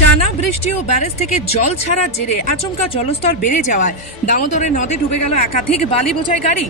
টানা বৃষ্টি ও ব্যারেজ থেকে জল ছাড়ার জেরে আচমকা জলস্তর বেড়ে যাওয়ায় দামোদরের নদে ডুবে গেল একাধিক বালি বোঝাই গাড়ি।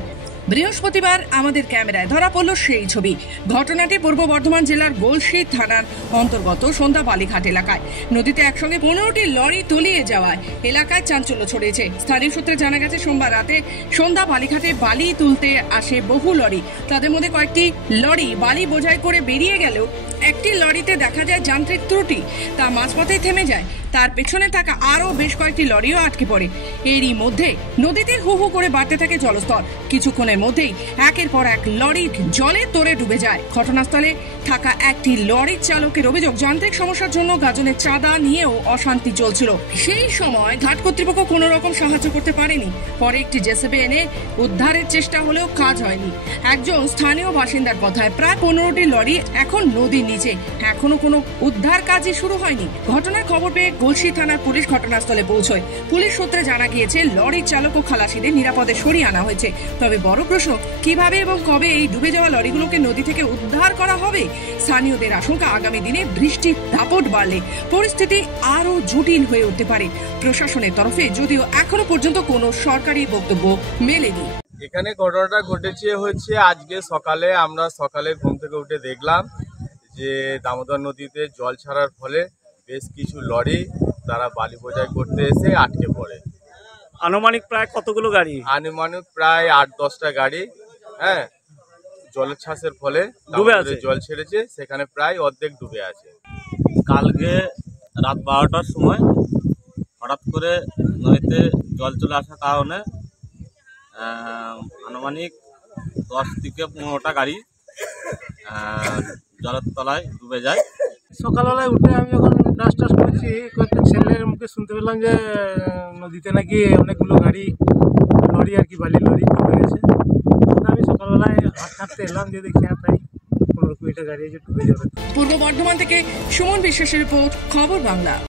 বৃহস্পতিবার আমাদের ক্যামেরায় ধরা পড়ল সেই ছবি। ঘটনাটি পূর্ব বর্ধমান জেলার গোলশি থানার অন্তর্গত সন্ধ্যা বালিঘাট এলাকায়। নদীতে একসঙ্গে 15টি লরি তলিয়ে যাওয়ায় এলাকায় চাঞ্চল্য ছড়িয়েছে। স্থানীয় সূত্রে জানা গেছে, সোমবার রাতে সন্ধ্যা বালিঘাটে বালি তুলতে আসে বহু লরি। তাদের মধ্যে কয়েকটি লরি বালি বোঝাই করে বেরিয়ে গেলেও একটি লরিতে দেখা যায় যান্ত্রিক ত্রুটি, তা মাঝপথেই থেমে যায়। তার পেছনে থাকা আরও বেশ কয়েকটি লরিও আটকে পড়ে। এরই মধ্যে নদীতে হু হু করে বাড়তে থাকে জলস্তর। কিছুক্ষণের মধ্যেই একের পর এক লরি জলের তোড়ে ডুবে যায়। ঘটনাস্থলে থাকা একটি লরির চালকের অভিযোগ, যান্ত্রিক সমস্যার জন্য গাজনের চাঁদা নিয়েও অশান্তি চলছিল। সেই সময় ঘাট কর্তৃপক্ষ কোনো রকম সাহায্য করতে পারেনি। পরে একটি জেসিবি এনে উদ্ধারের চেষ্টা হলেও কাজ হয়নি। একজন স্থানীয় বাসিন্দার কথায় প্রায় 15টি লরি এখন নদীর নিচে, এখনো কোনো উদ্ধার কাজই শুরু হয়নি। ঘটনার খবর পেয়ে গোলশি থানার পুলিশ ঘটনাস্থলে পৌঁছয়। পুলিশ সূত্রে জানা গিয়েছে, লরির চালক ও খালাসিদের নিরাপদে সরিয়ে আনা হয়েছে। তবে বড় প্রশ্ন, কিভাবে এবং কবে এই ডুবে যাওয়া লরিগুলোকে নদী থেকে উদ্ধার করা হবে? স্থানীয়দের আশঙ্কা, আগামী দিনে বৃষ্টির দাপট বাড়লে পরিস্থিতি আরো জটিল হয়ে উঠতে পারে। প্রশাসনের তরফে যদিও এখনো পর্যন্ত কোনো সরকারি বক্তব্য মেলেনি। এখানে ঘটনাটা ঘটেছে হচ্ছে আজকে সকালে, আমরা সকালে ঘুম থেকে উঠে দেখলাম যে দামোদর নদীতে জল ছাড়ার ফলে বেশ কিছু লরি তারা বালি বোঝাই করতে এসে আটকে পড়ে। আনুমানিক প্রায় কতগুলো গাড়ি? আনুমানিক প্রায় 8-10টা গাড়ি, হ্যাঁ, জলের ছাসের ফলে ডুবে আছে। জল ছেড়েছে, সেখানে প্রায় অর্ধেক ডুবে আছে। কালকে রাত 12টার সময় হঠাৎ করে নদীতে জল চলে আসার কারণে আনুমানিক 10 থেকে 15টা গাড়ি জলের তলায় ডুবে যায়। সকালবেলায় উঠে আমি যখন ব্রাশ টাশ করছি, কয়েকটা ছেলের মুখে শুনতে পেলাম যে নদীতে নাকি অনেকগুলো গাড়ি, লরি আর কি, বালির লরি ডুবে গেছে। আমি সকালবেলায় হাঁটতে এলাম, যে দেখছি তাই 15-20টা গাড়ি এসে ডুবে যাবে। পূর্ব বর্ধমান থেকে সুমন বিশ্বাসের রিপোর্ট, খবর বাংলা।